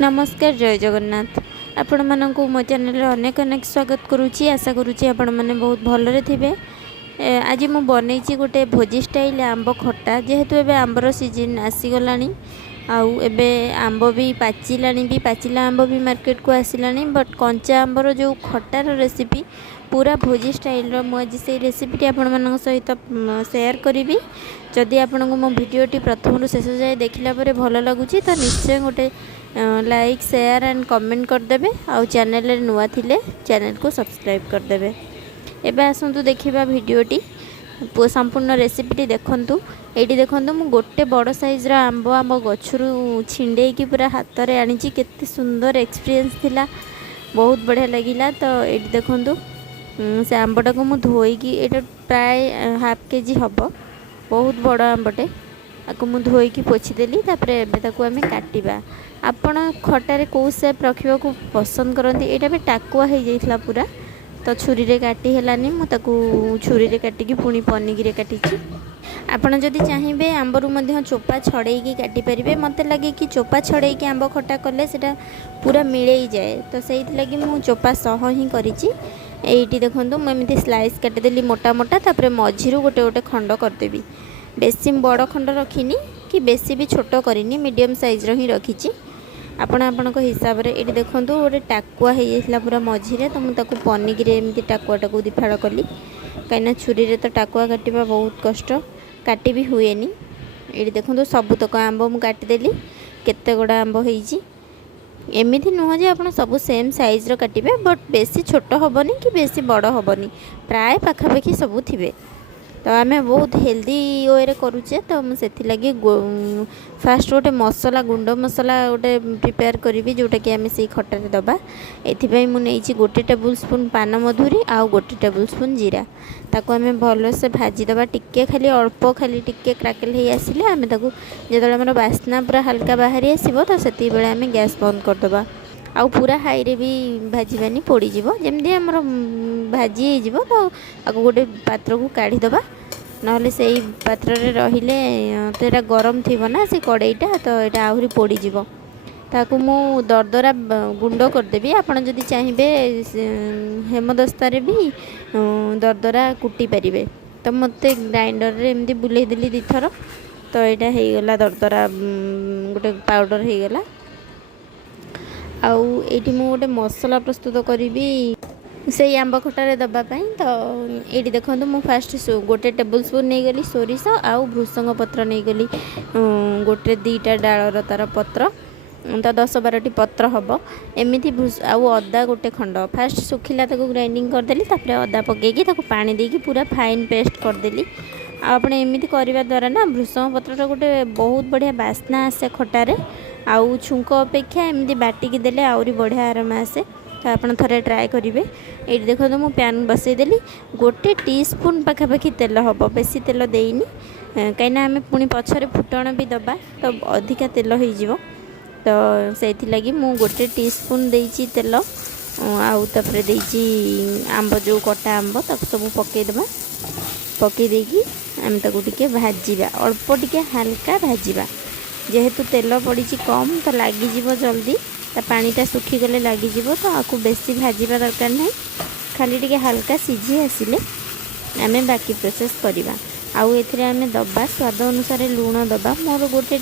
नमस्कार जय जगन्नाथ आपण मानक मो चैनल अनेक अनेक स्वागत करुच्ची आशा करुच्ची आपण मैंने बहुत भलरे थे। आज मु बनई गोटे भोजी स्टाइल आंब खट्टा जेहेतु एबे आंबर सीजन आसीगला आउ एबे आंब भी पाचिला आंब भी मार्केट को आसिला बट कंचा आंबर जो खट्टार रेसिपी पूरा भोजी स्टाइल मुझे से रेसिपीटी आपण मान सहित शेयर करी। जदि आपण को मो भिडियोटी प्रथम शेष जाए देखला पर भल लगुच तो निश्चय गोटे लाइक शेयर एंड कमेंट करदे आउ चैनल नुआ थिले चैनल को सब्सक्राइब करदे। एबे आसंतु देखिबा भिडियोटी संपूर्ण रेसिपीटी देखंतु। एटी देखंतु मु गोटे बड़ साइज रा आंब गछरु छिंडे की पूरा हाथ रे आनिची केते सुंदर एक्सपीरियंस थिला बहुत बढ़िया लगिला। तो एटी देखंतु से आंबटा को मु धोईकी एटा प्राय हाफ केजी हबो बहुत बड़ आंबटे आपको मु धोईकी पोछि देली। तापर एबे ताको आमे काटिबा आपण खटारे को शेप रखिबा को पसंद करंती एटा बे टाकुआ हे जाइथला पूरा तो छुरी रे काटी हेलानी मु ताको छुरी रे काटिकी पुणी पनिकी रे काटिची। आपण जदि चाहिबे आंबरू मध्य चोपा छड़ेकी काटी परिबे मते लागे कि चोपा छड़ेकी आंब खट्टा कले सेटा पूरा मिलई जाए तो सेइथ लागी मु चोपा सह ही करिची। एइटी देखंतु मु एमिति स्लाइस काटी देली मोटा मोटा तापर मझिरु गोटे गोटे खंड करदेबी। बेसी बड़ खंड रखिनी कि बेसी भी छोट करिनी मीडियम साइज रो ही रखिची आपण आपणको हिसाब रे। एटी देखंतु गोटे टाकुआ हे जाइसला पूरा मझिरे तो मु ताको पनिकी रे एमिति टाकुआटा को दिफाड़ कली कहिना छुरी रे तो टाकुआ काटिबा बहुत कष्ट काटी भी हुएनी। एटी देखंतु सबुतक आंब मु काटी देली केते गोडा आंब हेइची एमिति नुह जे आपण सब सेम साइज रो काटिबे बट बेसी छोट होबनी कि बेसी बड़ होबनी प्राय पाखापाखी सब थिबे। तो आमे बहुत हेल्दी वे रे करूचे तो मुझे लगी फास्ट गोटे मसला गुंड मसला गोटे प्रिपेयर करी जोटा कि आम से खटार दबा। एथि मुझे गोटे टेबुल स्पून पान मधुरी आउ गोटे टेबुल स्पून जीरा ताको आमे भल से भाजी दबा टिके खाली अल्प खाली टिके क्राकल हो आसिले आमे ताको जेतले हमर बास्ना पूरा हल्का बाहरी आसीबो तो सेति बेले आमे गैस बंद कर दबा आउ पूरा हाई रे भी भाजीबानी पोड़ी जीवो जेमदी हमर भाजी हो जीवो तो आको गोटे पात्र को काढ़ी दबा नहले से पात्र रे रहिले तो एटा गरम थिबो ना से कड़ाईटा तो एटा आहुरी पोड़ी जीवो ताको मु दरदरा गुंड कर देबी। आपण जदि चाहिबे हेमदस्ता रे भी दरदरा कुटी परिबे तो मते ग्राइंडर रे एमदी बुले देली दी थर तो एटा हे गला दरदरा गोटे पाउडर हे गला। आउ एटी मु गोटे मसला प्रस्तुत करी से आंब खटारे दबापाई। तो ये देखो मु फास्ट गोटे टेबुल स्पून नहीं गली सोरिष आउ भृसंग पत्र नहीं गली गोटे दीटा डालर तार पत्र तो 10-12टी पत्र हम एमती आउ अदा गोटे खंड फास्ट सुखिला ताको ग्राइंडिंग करदेली तापर अदा पकईकी ताको पानी देकी पूरा फाइन पेस्ट करदेली। आपण एमती करने द्वारा ना भृसंग पत्र गोटे बहुत बढ़िया बास्ना आसे खटारे आउ छुंक अपेक्षा एमती बाटिकी देले आउरी बढ़िया आराम आसे तो आप थे ट्राए करेंगे। ये देखो तो मु पैन बसईदेली गोटे टीस्पून पाखापाखी तेल हम बेसी तेल देनी कहीं आम पुणी पछरे फुटण भी दबा तो अधिका तेल हो तो से लगी मु गोटे टीस्पून देती तेल आउ तापर देती आंब जो कटा आंब तक सब पकईदबा पकई देकी आम ताको टिके भाजीबा अल्प टिके हल्का भाजीबा जेहेतु तेल पड़ी कम तो लगिज जल्दी ता पानीटा सुखीगले लगिज तो आपको बेसी भाजवा दरकार नहीं खाली टिके हल्का सीझी आसिले आमे बाकी प्रोसेस करवा। आउ एथिरे आमे दबा स्वाद अनुसार लूण दबा मोर गोटे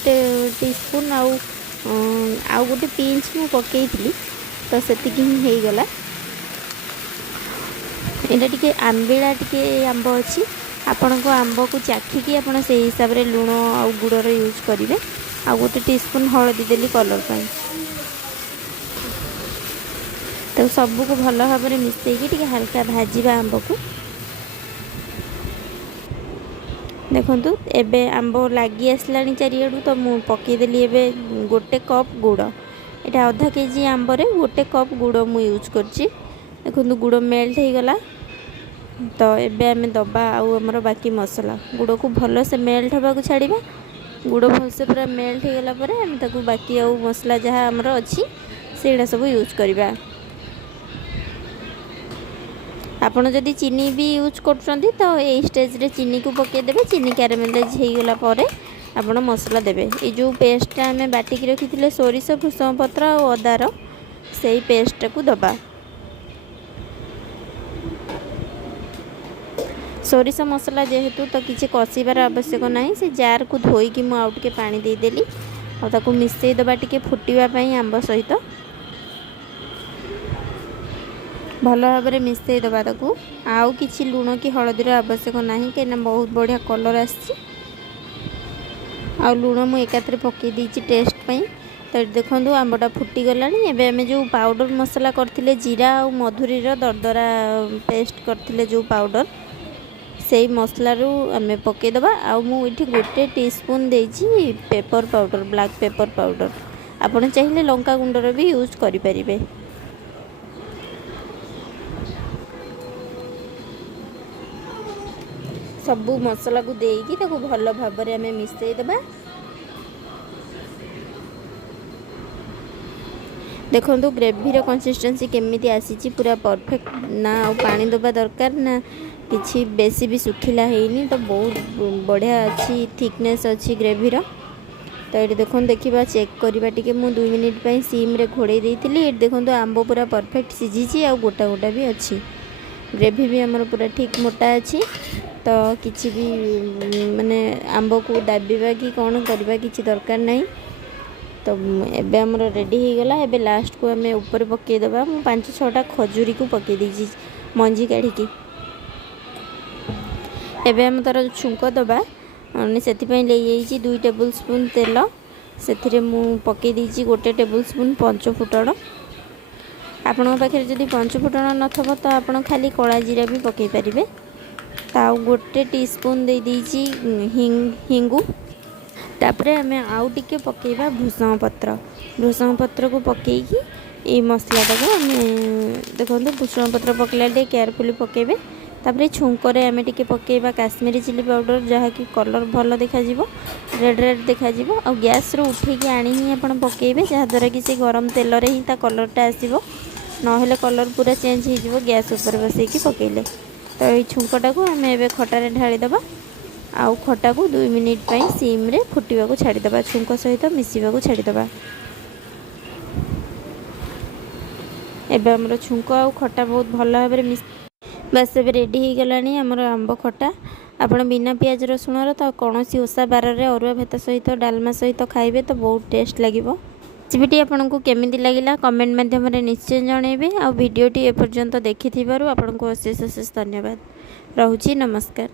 टीस्पून आउ गोटे पिंच मु पकई तो सेतिकी ही हो गला। एटा टिके आंबिला टिके आंब अच्छी आपण को आंब को चाखिकी आपण से हिसाब रे लूण आउ गुड़र यूज करेंगे। आउ गोटे टीस्पून हलदी देली कलर पाई तो सबू को भल भाव में मिसईकी टिके हल्का भाजवा आंब को देखंतु एबे आंब लगी आसला चारिआडू तो मु पकईदेली एबे गोटे कप गुड़ एटा आधा केजी आंब रे गोटे कप गुड़ मु यूज करची। देखंतु गुड़ मेल्ट हो गला तो एबे आमे दबा आउ हमर बाकी मसला गुड़ को भल से मेल्ट होबा को छाड़ीबा गुड़ भल से पूरा मेल्ट हो गला परे आमे ताकू बाकी आउ मसला जहाँ हमर अच्छी सेडा सब यूज करबा। आपड़ जदि चीनी भी यूज कर तो ये स्टेज रे चीनी को पकईदेवे चीनी क्यारामेलाइज हो गला आपण मसला देबे। ये जो पेस्टटा आम बाटिक रखी सोरिष भूसंग पत्र और अदार से पेस्टा को दबा। सोरिष मसला जेहेतु तो किसी कषिबार आवश्यक ना, से जार को धोईकी मुझे आउ टे पानी देदेली और मिसई दबा टे फुटापी आंब सहित भल भाव में मिसई दबा। आउ किसी लुण कि हलदीर आवश्यक ना कहीं बहुत बढ़िया कलर आसी। लुण मुझे एकाथरे पकई देती टेस्ट पाई। तो देखो आंबटा फुटीगला। एवं आम जो पाउडर मसला करते जीरा और मधुरी दरदरा पेस्ट करते जो पाउडर से मसलू आम पकईदबा। आठी गोटे टीस्पून देती pepper powder, black pepper powder. आपड़ चाहिए लंका गुंडर भी यूज करें। सबू मसला को देकी भल भाव में आम मिसई दबा। देखो ग्रेवीर कंसिस्टेंसी केमिति आसी पूरा परफेक्ट ना। पानी दबा दरकार ना किसी बेसी भी सुखिला है तो बहुत बढ़िया अच्छी थिकनेस अच्छी ग्रेवीर। तो ये देखो देखा चेक करवा टी मुझे 2 मिनिट पर सीम रे घोड़े देती। ये देखो आंब पूरा परफेक्ट सिझी आ गोटा गोटा भी अच्छी। ग्रेवी भी आमर पूरा ठीक मोटा अच्छी। तो किसी भी माने आंब को दाबा कि कौन करवा किसी दरकार नहीं। तो एबे आमर रेडी हो गला। एबे लास्ट को आम ऊपर पकईदबा। मु 5-6टा खजूरी को पकई देछि मंजी काढ़ी। एबे आम तार छुंक दबा। से 2 टेबल स्पून तेल से मु पकई देछि 1 टेबल स्पून पंच फुटण। आपण पाखे जदि पंच फुटण नथबो तो आपण खाली कला जीरा भी पकई पारिबे। ताऊ 1 टीस्पून दे देछि हिंगू। तापरे आम आउ टिके पकईबा भूसंग पत्र। भूसंग पत्र को पकईकी ये मसला को आम देखो भूसंग पत्र पकड़ा टे केयरफुली पकेबे। तापरे छुंकरे आम टिके पकईबा काश्मीरी चिली पाउडर जहाँकि कलर भल देखा रेड रेड देखा। आ गैस रो उठेकी आनी ही आपण पकईबे जहाँद्वारा कि से गरम तेल रे ही ता कलरटा आसीबो। नहेले कलर पूरा चेंज हो गैस ऊपर बसैकी पकईले। तो ये छुंकटा को आम एबे खटारे ढाली दबा। आउ खटा को 2 मिनिट पर सीम रे फुटिबा को छाड़ीदबा। छुंक सहित मिसवा को छाड़ीदबा। एबे हमर छुंक आउ खटा बहुत भल भाव में बस एबे रेडी हो गलानी हमर आंब खटा। आपण बिना पियाज रसुण तो कौन ओषा बार रे अरुआ भात सहित डालमा सहित खाइबे तो बहुत टेस्ट लगिबो। रेसिपीटी आपको केमिति लगिला कमेंट माध्यम निश्चय जनइबे। आ वीडियोटी एपर्यंत देखि आपको अशेष अशेष धन्यवाद। रहुची नमस्कार।